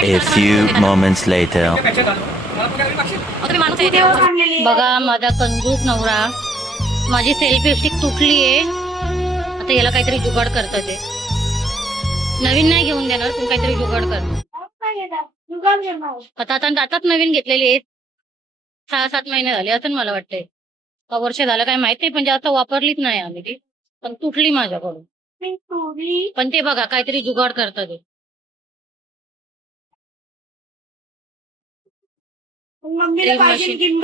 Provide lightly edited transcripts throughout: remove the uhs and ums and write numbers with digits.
A few moments later. बघा माझा कंजूस नवरा, माझी सेल्फी स्टिक तुटलीये. आता याला काहीतरी जुगाड करतात ते. नवीन नाही घेऊन देणार, पण काहीतरी जुगाड कर. आता नवीन घेतलेली आहे. 6-7 महिने झाले असं मला वाटतंय. वर्ष झालं काय माहित नाही, पण जास्त वापरलीच नाही आम्ही ती. पण तुटली माझ्याकडून. पण ते बघा काहीतरी जुगाड करतात ते. ड्रीम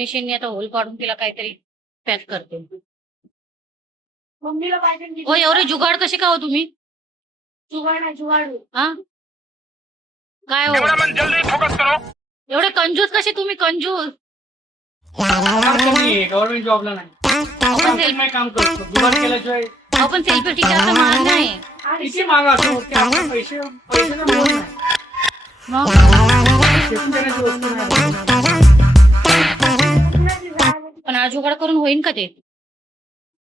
मशीन आता होल पाडून तिला काहीतरी पॅक करते. हो एवढे जुगाड कसे का हो तुम्ही? हा काय हो एवढे कंजूस कसे तुम्ही? कंजूस गव्हर्नमेंट जॉबला नाही, काम करतो. जुगाड केल्याशिवाय आपण सेल्फी स्टिक जास्त महाग नाही. किती मागा असं होते, आपण पैसे पैसे नाही. पण हा जुगाड करून होईन का ते?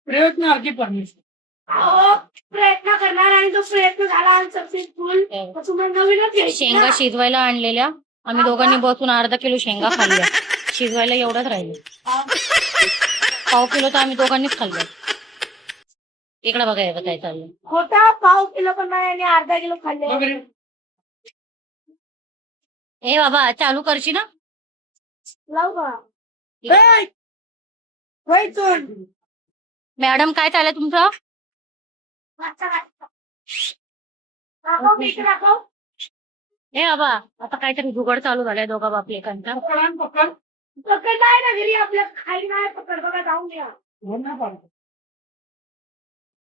प्रयत्न अर्धी परमिशन प्रयत्न करणार आणि तो प्रयत्न झाला सक्सेसफुल. नवीनच शेंगा शिजवायला आणलेल्या आम्ही दोघांनी बसून अर्धा किलो शेंगा खाल्ल्या. शिजवायला एवढाच राहिले. 1/2 किलो तर आम्ही दोघांनीच खाल्लं. इकडे बघायचं काय चाललं. खोटा 1/2 किलो पण नाही आणि अर्धा किलो खाल्ले. हे बाबा चालू करशी ना? लाव का? मॅडम काय चाललंय तुमचं? हे बाबा आता काहीतरी जुगाड चालू झालाय दोघा बाप लेकांचा. पकड नाही ना घरी आपल्या खाली नाही पकड. बघा जाऊन घ्या.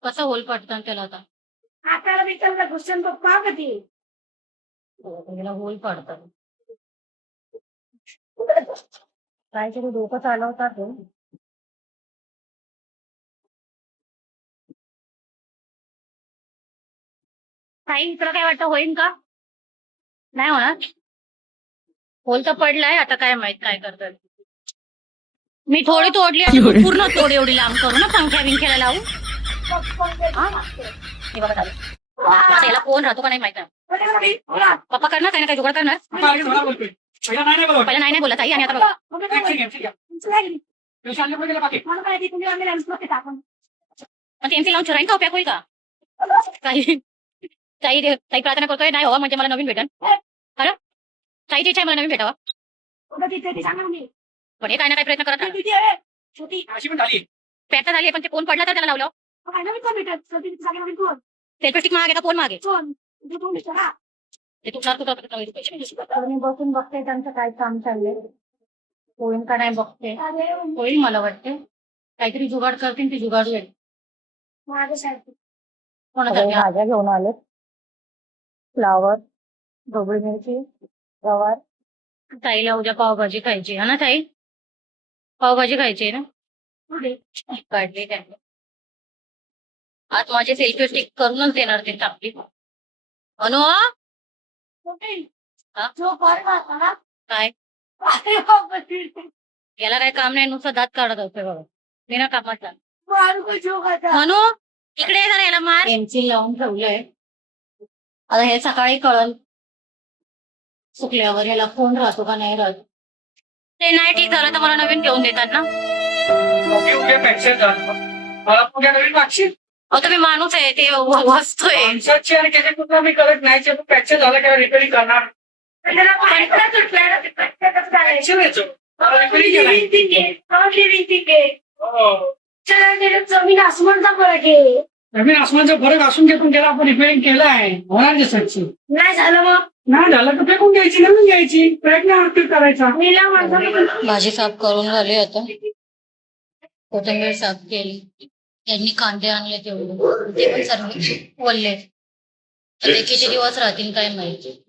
कसं होल पाडतात त्याला आता? आपल्याला विचारलं घुसन पप्पा कधी त्याला होल पाडतात. काहीतरी डोकं चालवतात. ताई तुला काय वाटतं होईन का? नाही होणार. होल तर पडलाय, आता काय माहित काय करतात. मी थोडी तोडली आणि तू पूर्ण तोड एवढी लांब करू ना पंख्या बिंख्याला लावू. हे बघा चालू. आता याला कोण राहतो का नाही माहित. पप्पा करणार काय ना काय जुगाड करणार. पहिला नाही बोलत आई आणि आता बघा. एमसी लावून राहीन का उपयोग होईल का? काही ताई प्रार्थना करतोय नाही हो म्हणजे मला नवीन भेटन. खरं ताईची इच्छा आहे मला नवीन भेटावा. पण हे काय ना काय प्रयत्न करत पेटता झाली पण ते कोण पडला तर त्याला लावलं. सेल्फी स्टिक मागे का कोण मागे? ते तुटणार मी बसून बघते त्यांचं काय काम चाललंय. होईन का नाही बघते. होईल मला वाटते. काहीतरी जुगाड करतील ती जुगाड होईल. भाज्या घेऊन आले. फ्लावर, ढोबळी मिरची, गवार. ताईला उद्या पावभाजी खायची है ना ताई? पावभाजी खायची ना? काढली त्यांनी. आज माझे सेल्फी स्टिक करूनच देणार ते टाकली. अनु काय याला काय काम नाही, नुसतं दात काढत असते बघा बिना कामाचा. म्हणू इकडे जरा याला मार. पेन्सिल लावून ठेवलंय. आता हे सकाळी कळल सुकल्यावर याला फोन राहतो का नाही राहत. ते नाही ठीक झालं तर मला नवीन घेऊन देतात ना. अहो तुम्ही माणूस आहे ते वाचतोय. मी करत नाही फ्रॅक्चर झालं किंवा रिपेअरिंग करणार. जमीन आसमानचा फरक आहे. जमीन आसमानचा फरक असून घेऊन त्याला आपण रिपेअरिंग केलं आहे. होणार दिसायची नाही झालं मग नाही झालं तर फेकून घ्यायची, नवीन घ्यायची. प्रयत्न करायचा. भाजी साफ करून झाली आता. कोथिंबीर साफ केली. यांनी कांदे आणले तेवढे ते पण सर्व ओलले. ते किती दिवस राहतील काय माहिती.